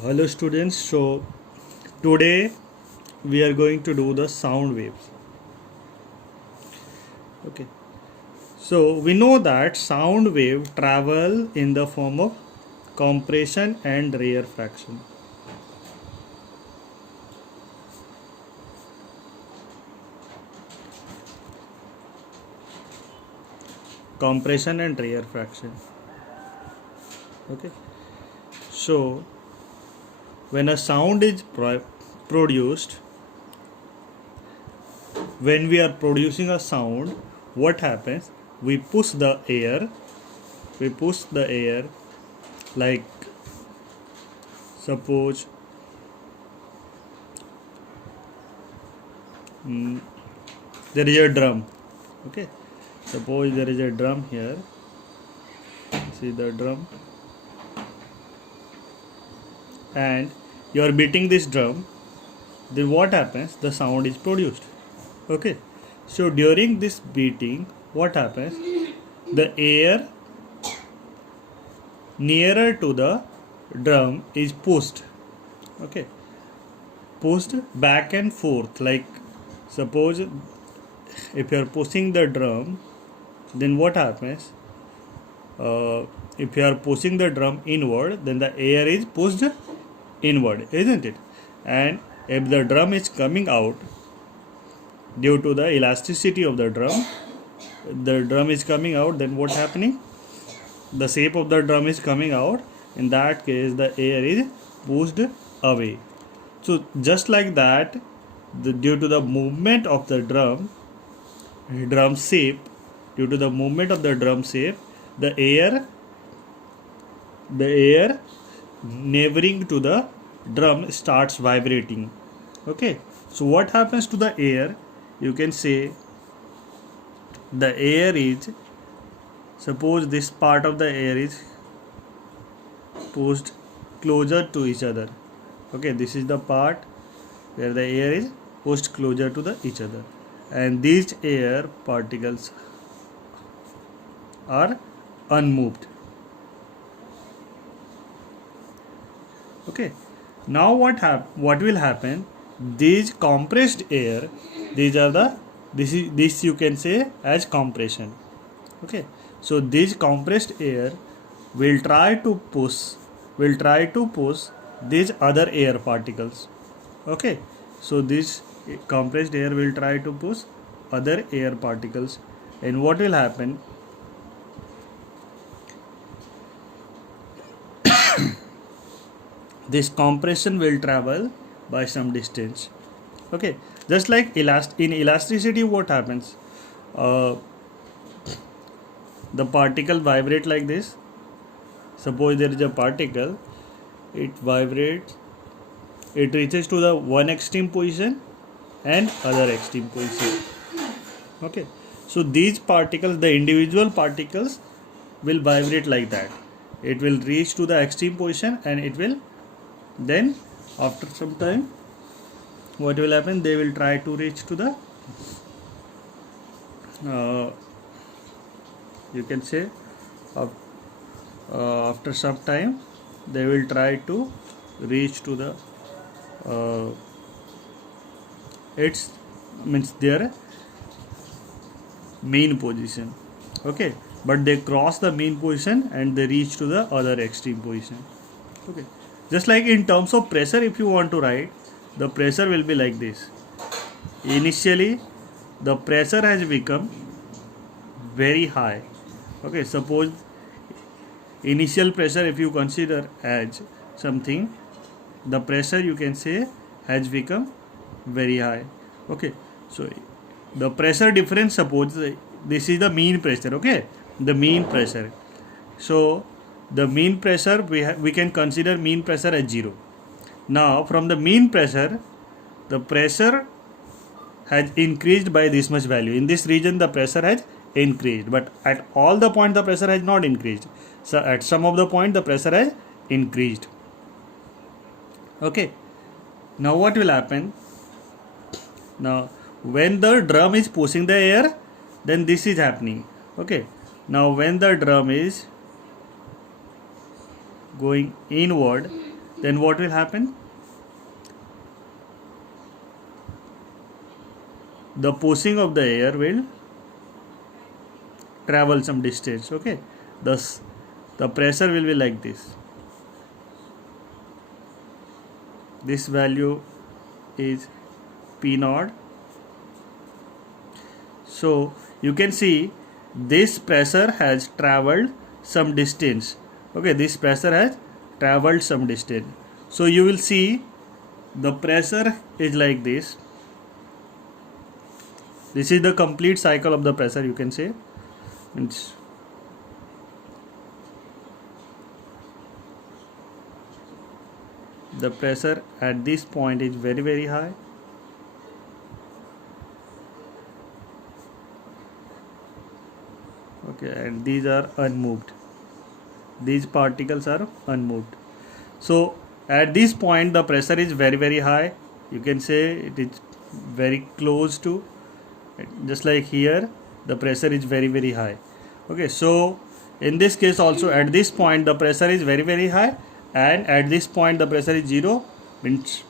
Hello students, so today we are going to do the sound waves. Okay, so we know that sound wave travel in the form of compression and rarefaction. Compression and rarefaction. Okay, so when a sound is produced, when we are producing a sound, what happens? We push the air, like suppose there is a drum. Okay, suppose there is a drum here. See the drum, and you are beating this drum. Then what happens? The sound is produced. Okay, so during this beating, what happens? The air nearer to the drum is pushed. Okay, pushed back and forth. Like suppose if you are pushing the drum, then what happens? If you are pushing the drum inward, then the air is pushed inward, isn't it? And if the drum is coming out, due to the elasticity of the drum is coming out, then what happening? The shape of the drum is coming out. In that case, the air is pushed away. So just like that, due to the movement of the drum shape, the air neighboring to the drum starts vibrating. Okay, so what happens to the air? You can say the air is, suppose this part of the air is pushed closer to each other. Okay, this is the part where the air is pushed closer to each other, and these air particles are unmoved. Okay, now what will happen? These compressed air, this you can say as compression. Okay, so this compressed air will try to push these other air particles. Okay, so this compressed air will try to push other air particles, and what will happen? This compression will travel by some distance. Okay, just like in elasticity, what happens? The particle vibrate like this. Suppose there is a particle, it vibrates, it reaches to the one extreme position and other extreme position. Okay, so these particles, the individual particles, will vibrate like that. It will reach to the extreme position, and it will then, after some time, what will happen? They will try to reach to the you can say after some time they will try to reach to the its means their mean position. Okay, but they cross the mean position and they reach to the other extreme position. Okay, just like in terms of pressure, if you want to write, the pressure will be like this. Initially the pressure has become very high. Okay, suppose initial pressure, if you consider as something, the pressure you can say has become very high. Okay, so the pressure difference, suppose this is the mean pressure. Okay, the mean pressure. So the mean pressure, we can consider mean pressure as 0. Now from the mean pressure, the pressure has increased by this much value. In this region the pressure has increased, but at all the point the pressure has not increased. So at some of the point the pressure has increased. Okay, now what will happen? Now when the drum is pushing the air, then this is happening. Okay, now when the drum is going inward, then what will happen? The pushing of the air will travel some distance. Okay, thus the pressure will be like this. This value is P naught. So you can see this pressure has traveled some distance. Okay, this pressure has traveled some distance. So you will see the pressure is like this. This is the complete cycle of the pressure, you can say. The pressure at this point is very high. Okay, and these are unmoved. These particles are unmoved. So at this point the pressure is very high. You can say it is very close to, just like here the pressure is very high. Okay, so in this case also at this point the pressure is very high, and at this point the pressure is 0, means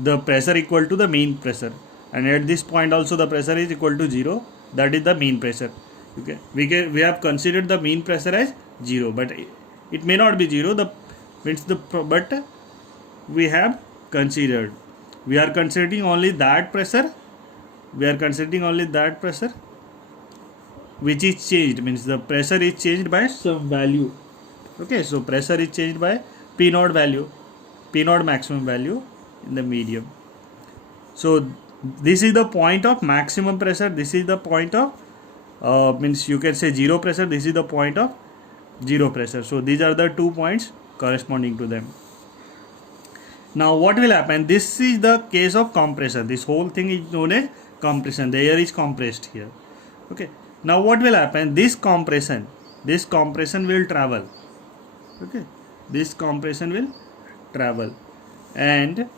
the pressure equal to the mean pressure, and at this point also the pressure is equal to 0, that is the mean pressure. Okay, we have considered the mean pressure as 0, but it may not be 0, but we have considered, we are considering only that pressure, which is changed, means the pressure is changed by some value. Okay, so pressure is changed by P naught value, P naught maximum value in the medium. So this is the point of maximum pressure, this is the point of means you can say 0 pressure, this is the point of 0 pressure. So these are the 2 points corresponding to them. Now what will happen? This is the case of compression. This whole thing is known as compression. The air is compressed here. Okay. Now what will happen? This compression will travel. Okay. This compression will travel, and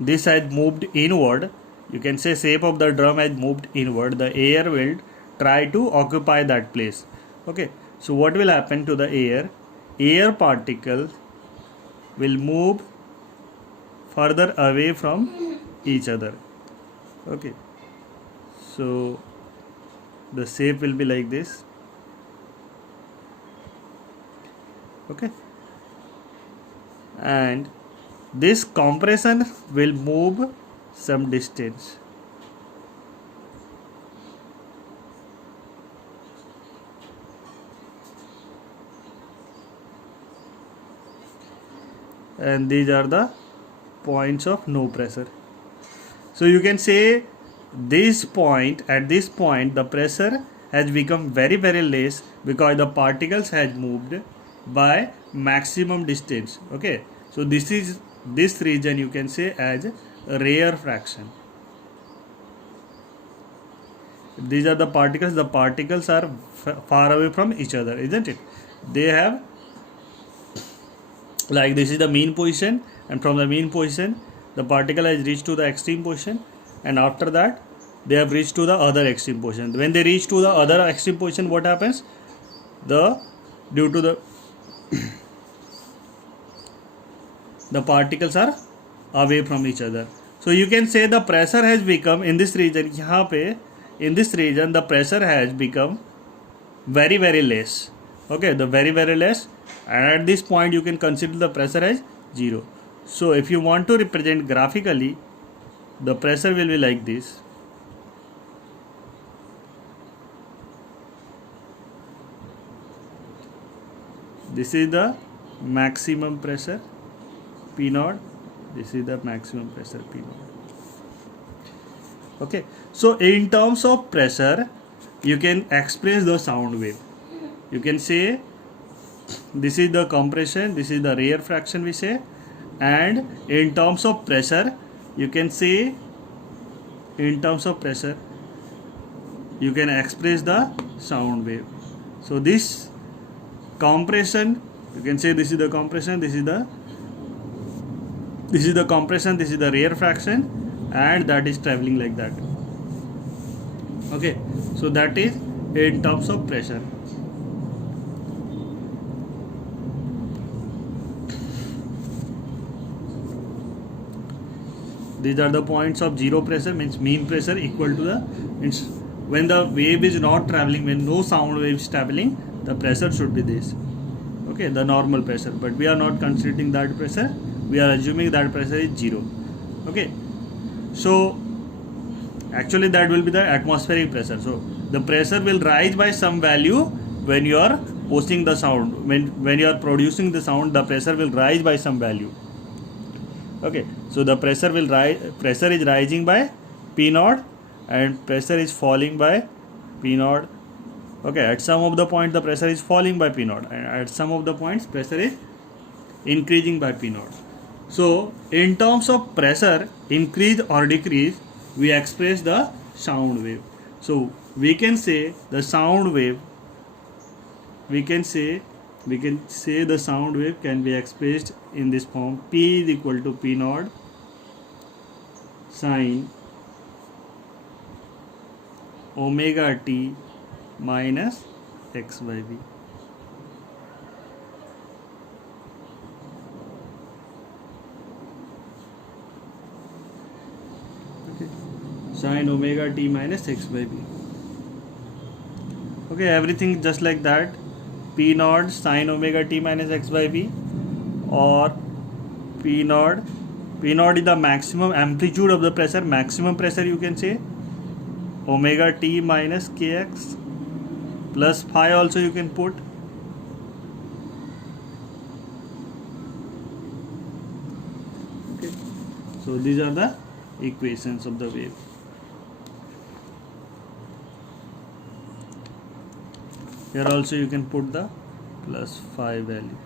this has moved inward. You can say shape of the drum has moved inward. The air will try to occupy that place. Okay, so what will happen to the air? Air particles will move further away from each other. Okay, so the shape will be like this. Okay, and this compression will move some distance. And these are the points of no pressure. So you can say this point, at this point the pressure has become very less because the particles has moved by maximum distance. Okay, so this region you can say as rarefaction. These are the particles are far away from each other, isn't it? They have, like, this is the mean position, and from the mean position the particle has reached to the extreme position, and after that they have reached to the other extreme position. When they reach to the other extreme position, what happens? Due to the particles are away from each other. So you can say the pressure has become in this region, यहाँ पे in this region the pressure has become very less. Okay, the very less, and at this point you can consider the pressure as 0. So if you want to represent graphically, the pressure will be like this. This is the maximum pressure P naught. This is the maximum pressure P naught. Okay, so in terms of pressure you can express the sound wave. You can say this is the compression, this is the rarefaction we say, and in terms of pressure you can say, in terms of pressure you can express the sound wave. So this compression, you can say this is the compression, this is the This is the compression, this is the rarefaction, and that is traveling like that. Okay, so that is in terms of pressure. These are the points of zero pressure, means mean pressure equal to the, means when the wave is not traveling, when no sound wave is traveling, the pressure should be this. Okay, the normal pressure, but we are not considering that pressure, we are assuming that pressure is zero. Okay, so actually that will be the atmospheric pressure. So the pressure will rise by some value when you are pushing the sound, when you are producing the sound, the pressure will rise by some value. Okay, so the pressure will rise, pressure is rising by P naught and pressure is falling by P naught. Okay, at some of the point the pressure is falling by P naught, and at some of the points pressure is increasing by P naught. So in terms of pressure increase or decrease, we express the sound wave. So we can say the sound wave, we can say the sound wave can be expressed in this form: P is equal to P naught sine omega t minus x by v. Okay, sine omega t minus x by v. Okay, everything just like that. P naught sine omega t minus x by v, or P naught is the maximum amplitude of the pressure, maximum pressure you can say, omega t minus kx, plus phi also you can put. Okay, so these are the equations of the wave. Here also you can put the plus phi value.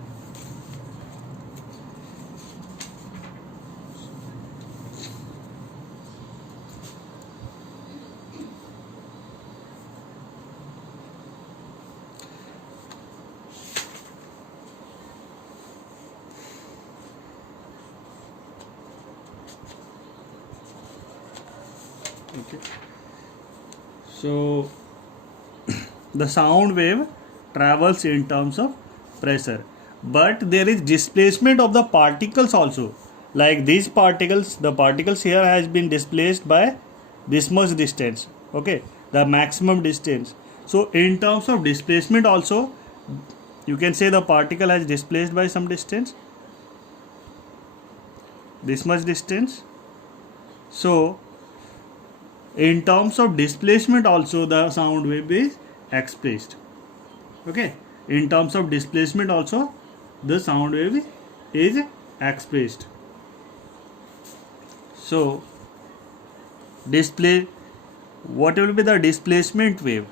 Okay, so the sound wave travels in terms of pressure, but there is displacement of the particles also. Like these particles, the particles here has been displaced by this much distance. Okay, the maximum distance. So in terms of displacement also, you can say the particle has displaced by some distance, this much distance. So in terms of displacement also, the sound wave is expressed. Okay, in terms of displacement also, the sound wave is expressed. So what will be the displacement wave?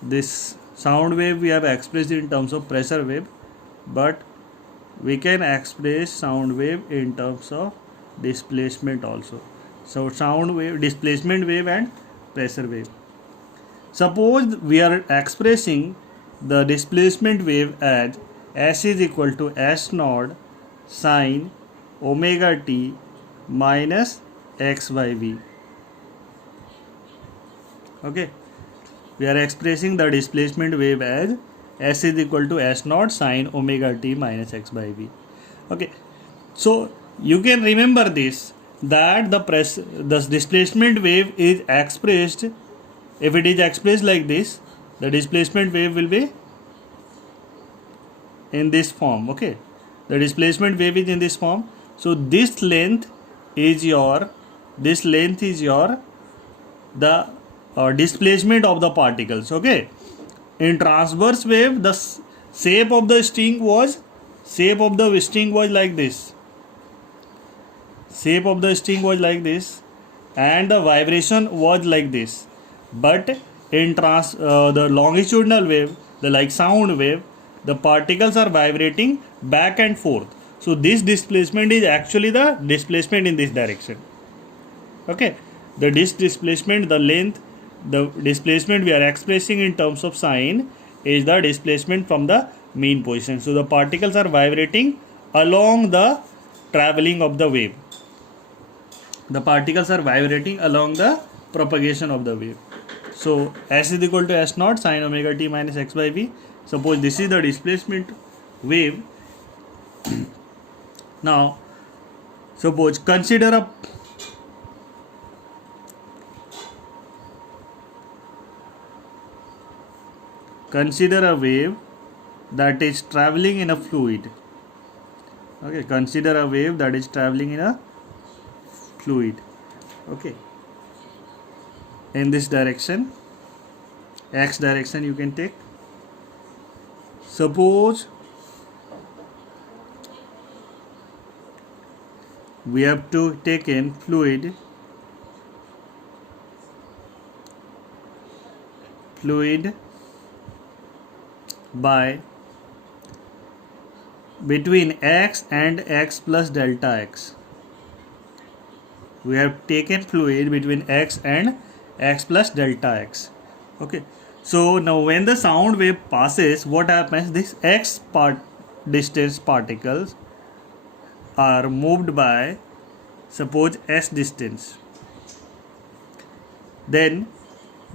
This sound wave we have expressed in terms of pressure wave, but we can express sound wave in terms of displacement also. So sound wave, displacement wave and pressure wave. Suppose we are expressing the displacement wave as S is equal to S naught sine omega t minus x by v. Okay, we are expressing the displacement wave as S is equal to S naught sine omega t minus x by v. Okay, so you can remember this, that the displacement wave is expressed, if it is expressed like this, the displacement wave will be in this form. Okay, the displacement wave is in this form. So this length is your the displacement of the particles. Okay, in transverse wave the shape of the string was like this. Shape of the string was like this, and the vibration was like this. But in the longitudinal wave, the like sound wave, the particles are vibrating back and forth. So this displacement is actually the displacement in this direction. Okay, the displacement, the length the displacement we are expressing in terms of sign is the displacement from the mean position. So the particles are vibrating along the traveling of the wave. The particles are vibrating along the propagation of the wave. So S is equal to S naught sin omega t minus x by v. Suppose this is the displacement wave. Now suppose consider a wave that is traveling in a fluid. Okay, consider a wave that is traveling in a fluid. Okay, in this direction, x direction you can take. Suppose we have to take in fluid by between x and x plus delta x. We have taken fluid between x and x plus delta x. Okay, so now when the sound wave passes, what happens? This x distance particles are moved by, suppose, s distance. Then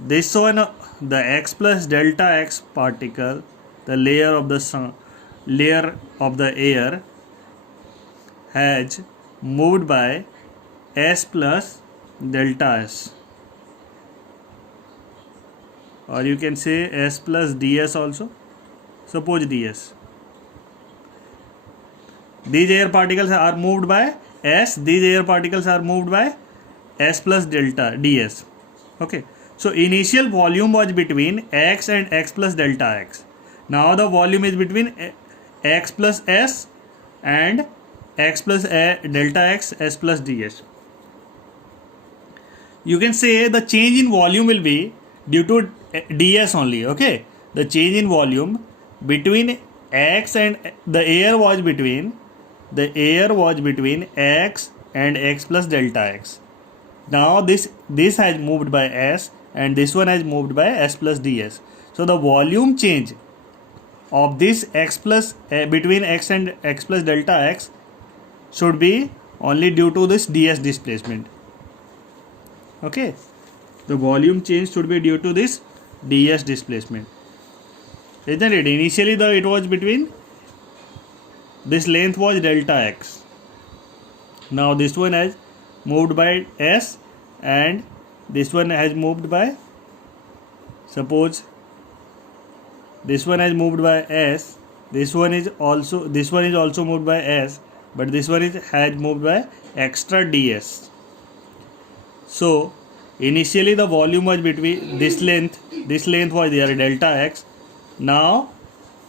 this one, the x plus delta x particle, the layer of the air, has moved by s plus delta s, or you can say s plus ds also. Suppose ds. These air particles are moved by s. These air particles are moved by s plus delta ds. Okay. So initial volume was between x and x plus delta x. Now the volume is between x plus s and x plus delta x s plus ds. You can say the change in volume will be due to ds only. Okay, the change in volume between x and the air was between x and x plus delta x. Now this has moved by s and this one has moved by s plus ds. So the volume change of this x plus between x and x plus delta x should be only due to this ds displacement. Okay, the volume change should be due to this ds displacement, isn't it? Initially it was between, this length was delta x. Now this one has moved by s and this one has moved by, suppose this one has moved by s, this one is also moved by s, but this one has moved by extra ds. So initially the volume was between this length was there delta x. Now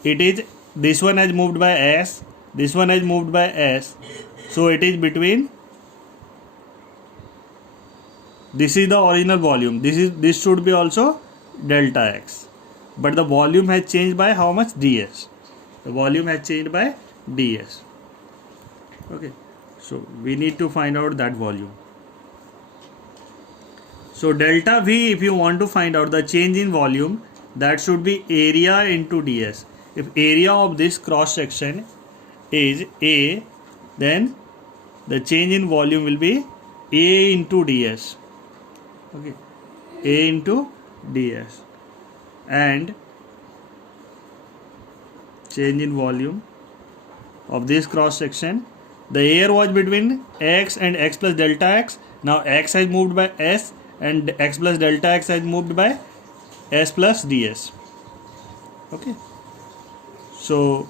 it is, this one has moved by s, this one has moved by s, so it is between, this is the original volume, this should be also delta x, but the volume has changed by how much? ds. The volume has changed by ds. Okay, so we need to find out that volume. So delta v, if you want to find out the change in volume, that should be area into ds. If area of this cross section is a, then the change in volume will be a into ds. Okay, a into ds, and change in volume of this cross section, the air was between x and x plus delta x. Now x has moved by s and x plus delta x has moved by s plus ds. Okay, so,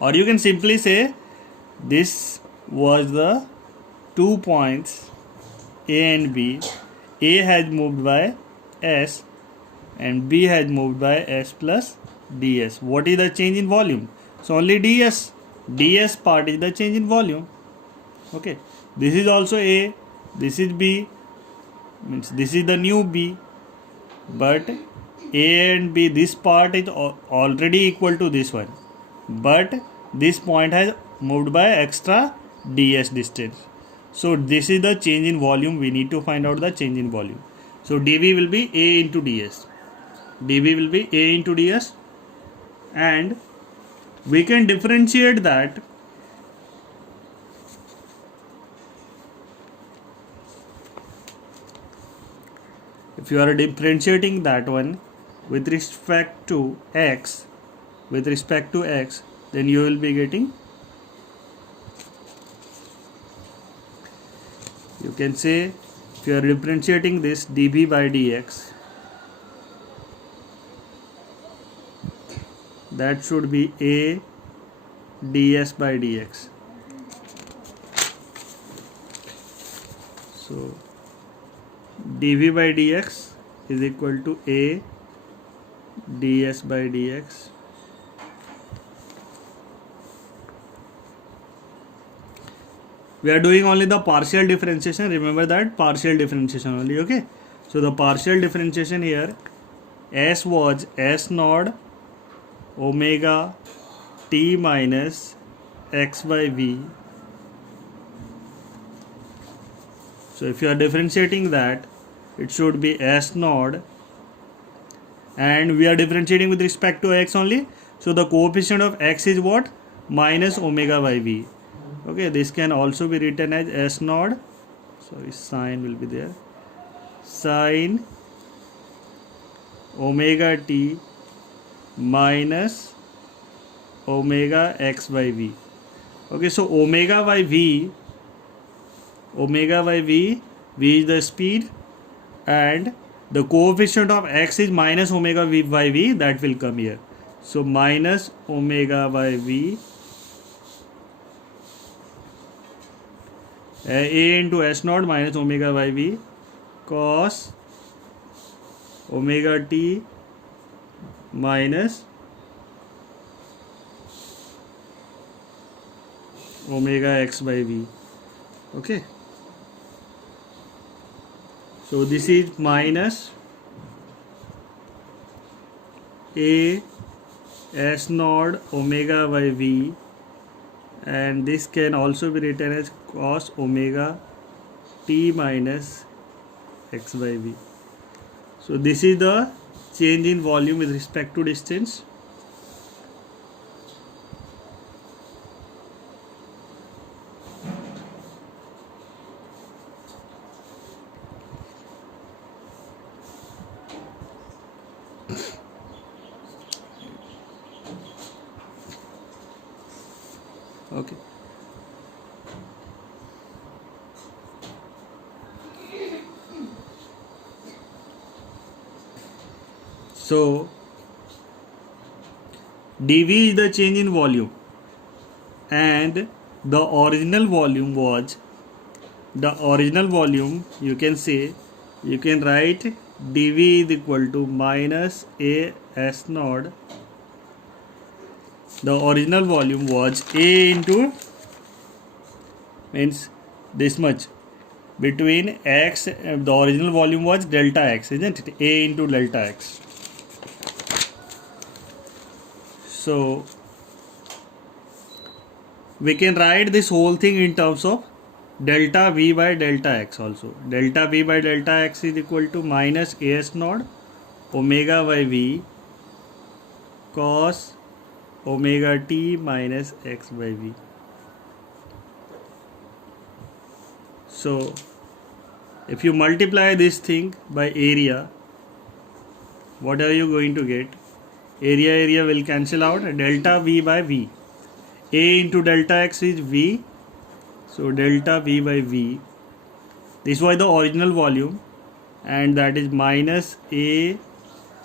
or you can simply say this was the 2 points A and B. A has moved by s and B has moved by s plus ds. What is the change in volume? So only ds part is the change in volume. Okay, this is also A, this is B, means this is the new B, but A and B, this part is already equal to this one, but this point has moved by extra ds distance. So this is the change in volume. We need to find out the change in volume. So dV will be A into ds. dV will be A into ds, and we can differentiate that if you are differentiating that one with respect to x, then you will be getting, you can say, if you are differentiating this dV by dx, that should be A ds by dx. So dV by dx is equal to A ds by dx. We are doing only the partial differentiation. Remember that, partial differentiation only. Okay, so the partial differentiation here, S was S naught omega t minus x by v. So if you are differentiating that, it should be S naught, and we are differentiating with respect to x only. So the coefficient of x is what? Minus omega by v. Okay, this can also be written as S naught, sorry, sign will be there, sin omega t minus omega x by v. Okay, so omega by v, v is the speed, and the coefficient of x is minus omega v by v, that will come here. So minus omega by v, A into S naught minus omega by v cos omega t minus omega x by v. Okay, so this is minus A S naught omega by v, and this can also be written as cos omega t minus x by v. So this is the change in volume with respect to distance. Okay. So dV is the change in volume, and the original volume was, you can say, you can write dV is equal to minus A S naught. The original volume was A into, means this much, between x, the original volume was delta x, isn't it? A into delta x. So we can write this whole thing in terms of delta v by delta x also. Delta v by delta x is equal to minus as naught omega by v cos omega t minus x by v. So if you multiply this thing by area, what are you going to get? Area will cancel out. Delta v by v, a into delta x is v, so delta v by v, this was the original volume, and that is minus a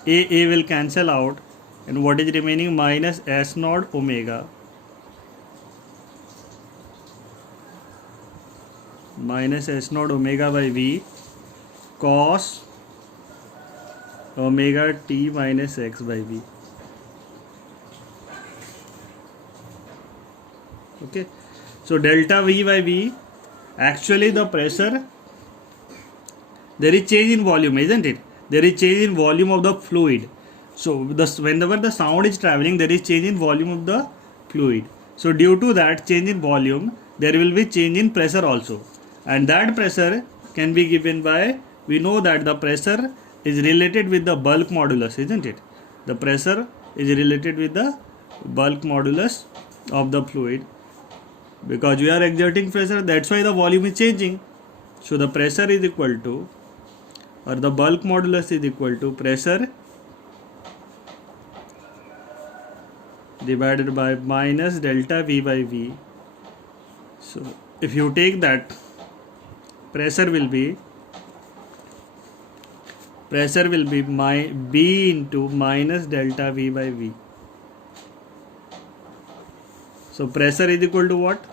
will cancel out, and what is remaining? Minus s naught omega, minus s naught omega by v cos omega t minus x by v. Okay, so delta v by v, actually the pressure, there is change in volume, isn't it? There is change in volume of the fluid. So whenever the sound is traveling, there is change in volume of the fluid. So due to that change in volume, there will be change in pressure also. and that pressure can be given by, we know that the pressure is related with the bulk modulus, isn't it? The pressure is related with the bulk modulus of the fluid, because we are exerting pressure, that's why the volume is changing. So the pressure is equal to, or the bulk modulus is equal to, pressure divided by minus delta V by V. So if you take that, pressure will be my B into minus delta V by V. So pressure is equal to what?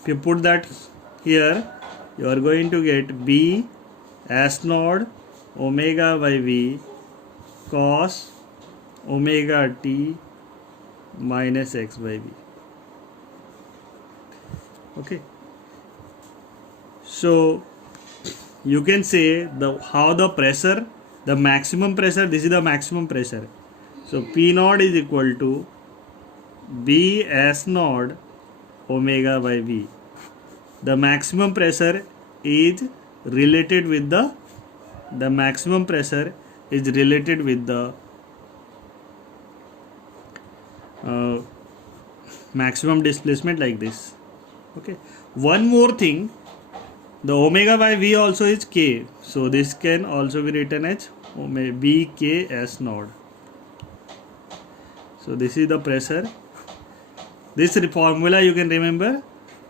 If you put that here, you are going to get B S naught omega by V cos omega t minus x by V. Okay. So you can say how the pressure, the maximum pressure, this is the maximum pressure. So P naught is equal to B S naught omega by V. The maximum pressure is related with the maximum pressure is related with the maximum displacement, like this. Okay. One more thing, the omega by V also is K. So this can also be written as B K S naught. So this is the pressure. This formula you can remember.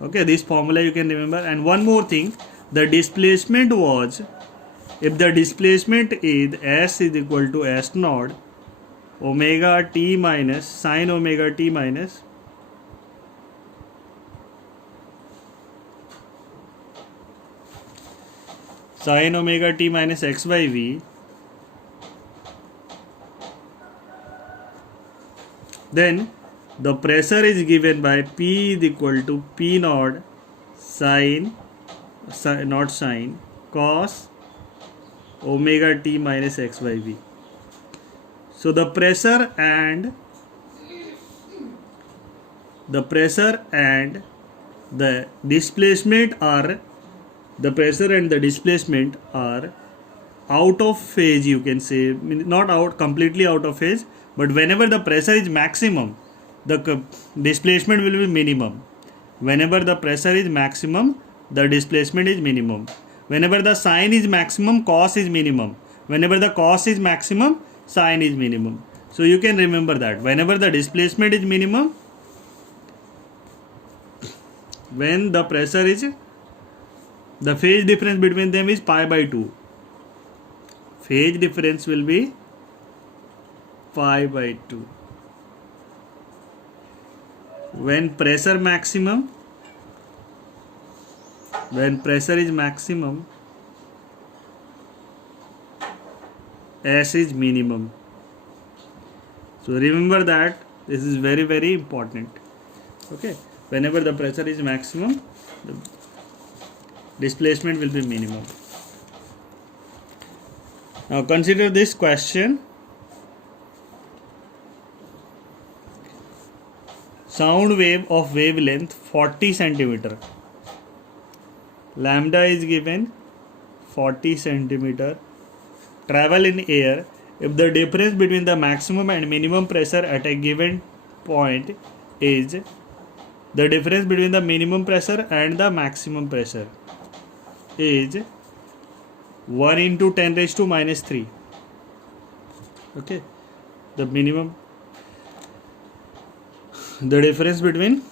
Okay, this formula you can remember. And one more thing, the displacement was, if the displacement is S is equal to S naught omega t minus sine omega t minus sine omega t minus x by V, then the pressure is given by P is equal to P naught sine cos omega t minus x by V. So the pressure and the displacement are, the pressure and the displacement are out of phase, you can say, not completely out of phase, but whenever the pressure is maximum, the displacement will be minimum. Whenever the pressure is maximum, the displacement is minimum. Whenever the sine is maximum, cos is minimum. Whenever the cos is maximum, sine is minimum. So you can remember that whenever the displacement is minimum, when the pressure is, the phase difference between them is pi by 2. Phase difference will be pi by 2. When pressure is maximum, S is minimum. So remember that, this is very, very important. Okay, whenever the pressure is maximum, the displacement will be minimum. Now consider this question. Sound wave of wavelength 40 centimeter. Lambda is given 40 centimeter. Travel in air. If the difference between the maximum and minimum pressure at a given point is, the difference between the minimum pressure and the maximum pressure is 1 into 10 raised to minus 3. Okay, the difference between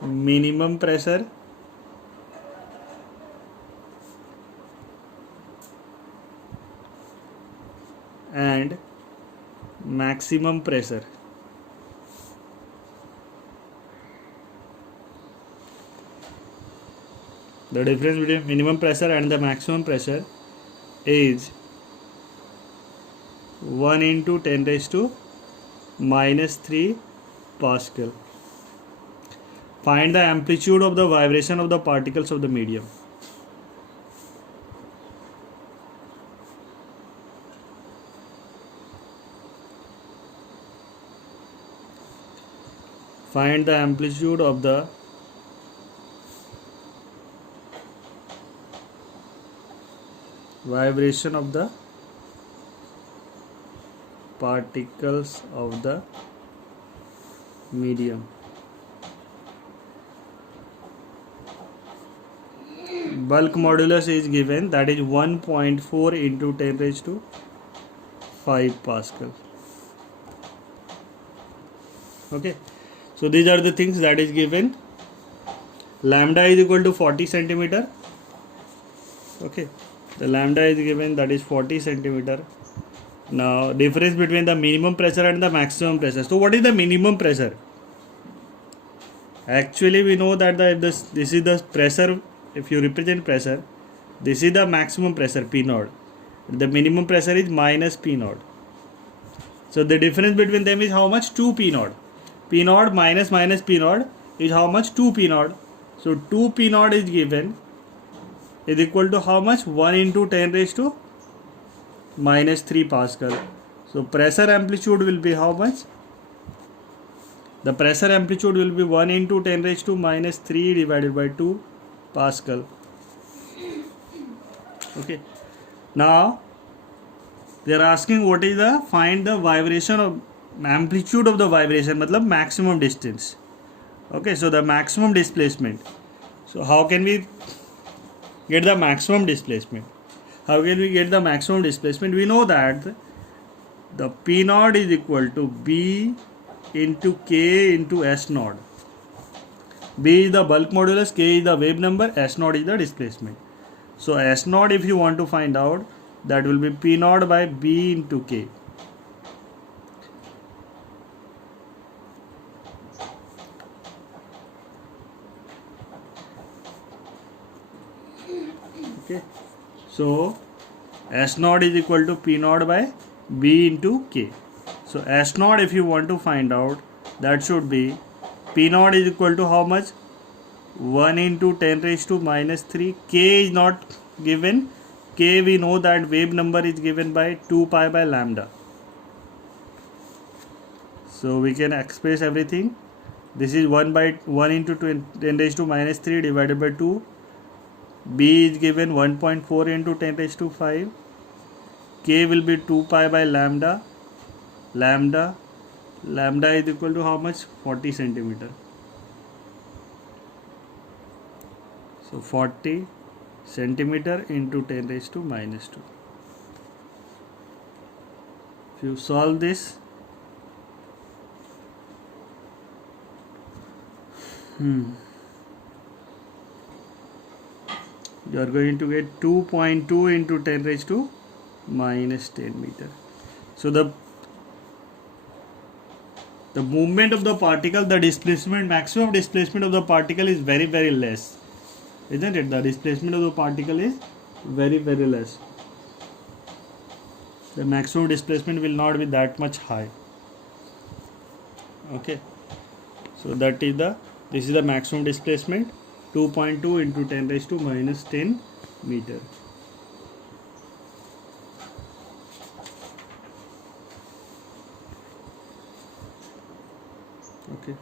minimum pressure and maximum pressure. The difference between minimum pressure and the maximum pressure is 1 into 10 raised to minus 3 Pascal. Find the amplitude of the vibration of the particles of the medium. Find the amplitude of the vibration of the particles of the medium. Bulk modulus is given, that is 1.4 into 10 raised to 5 Pascal. Okay, so these are the things that is given. Lambda is equal to 40 centimeter. Okay, the lambda is given, that is 40 centimeter. Now difference between the minimum pressure and the maximum pressure. So what is the minimum pressure? Actually we know that this is the pressure. If you represent pressure, this is the maximum pressure, P naught. The minimum pressure is minus P naught. So the difference between them is how much? 2 P naught. P naught minus P naught is how much? 2 P naught. So 2 P naught is given, is equal to how much? 1 into 10 raised to minus 3 Pascal. So pressure amplitude will be how much? The pressure amplitude will be 1 into 10 raised to minus 3 divided by 2 Pascal. Okay. Now they are asking what is the, find the vibration of amplitude of the vibration, matlab maximum distance. Okay, so the maximum displacement. So how can we get the maximum displacement? How can we get the maximum displacement? We know that the P naught is equal to B into K into S naught. B is the bulk modulus, K is the wave number, S naught is the displacement. So S naught, if you want to find out, that will be P naught by B into K. Okay, so S naught is equal to P naught by B into K. So S naught, if you want to find out, that should be P naught is equal to how much? 1 into 10 raised to minus 3. K is not given. K, we know that wave number is given by 2 pi by lambda. So we can express everything. This is 1 into 10 raised to minus 3 divided by 2. B is given 1.4 into 10 raised to 5. K will be 2 pi by lambda. Lambda is equal to how much? 40 centimeter. So 40 centimeter into 10 raised to minus 2. If you solve this, you are going to get 2.2 into 10 raised to minus 10 meter. So the movement of the particle, the displacement, maximum displacement of the particle is very, very less, isn't it? The displacement of the particle is very, very less. The maximum displacement will not be that much high. Okay, so that is this is the maximum displacement, 2.2 into 10 raised to minus 10 meter. Okay.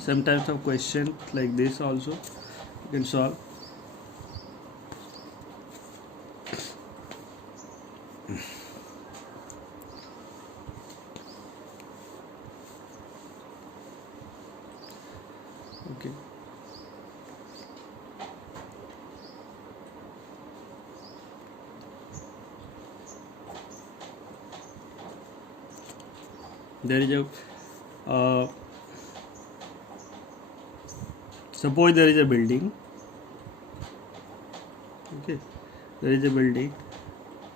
Some types of question like this also you can solve. there is a suppose there is a building. Okay, there is a building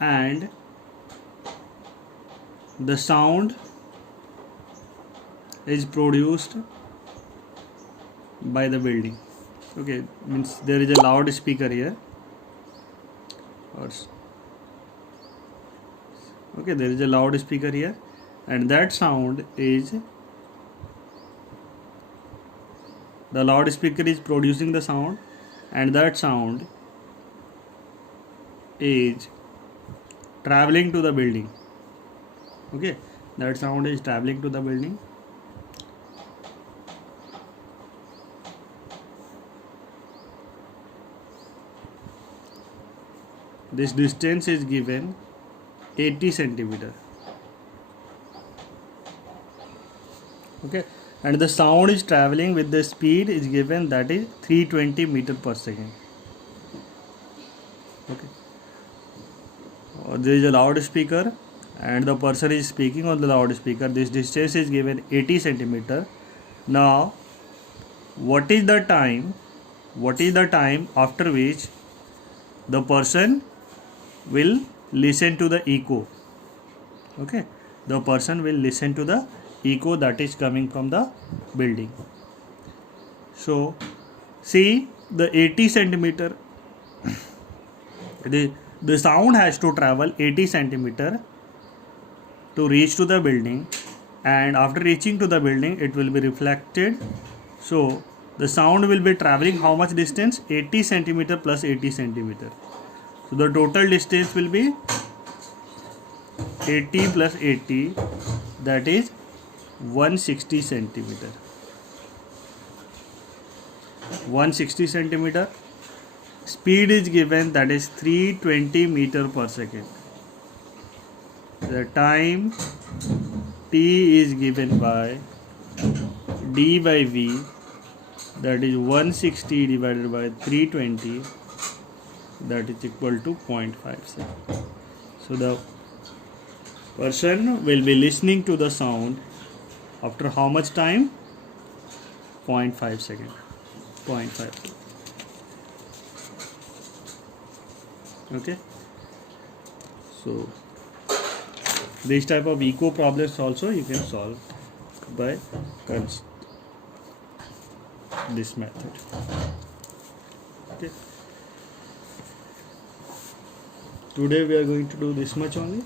and the sound is produced by the building. Okay, means there is a loudspeaker here, or okay, there is a loudspeaker here, and that sound is, the loudspeaker is producing the sound, and that sound is traveling to the building. Okay, that sound is traveling to the building. This distance is given 80 centimeter. Okay, and the sound is traveling with the speed is given, that is 320 meter per second. Okay, there is a loudspeaker and the person is speaking on the loudspeaker. This distance is given 80 centimeter. Now what is the time after which the person will listen to the echo? Okay, the person will listen to the echo that is coming from the building. So see, the 80 centimeter, the sound has to travel 80 centimeter to reach to the building, and after reaching to the building it will be reflected. So the sound will be traveling how much distance? 80 centimeter plus 80 centimeter. So the total distance will be 80 plus 80, that is 160 centimeter. 160 centimeter. Speed is given, that is 320 meter per second. The time t is given by d by v, that is 160 divided by 320, that is equal to 0.5 second. So the person will be listening to the sound after how much time? 0.5 second. 0.5 second. Okay, so this type of echo problems also you can solve by this method. Okay, today we are going to do this much only.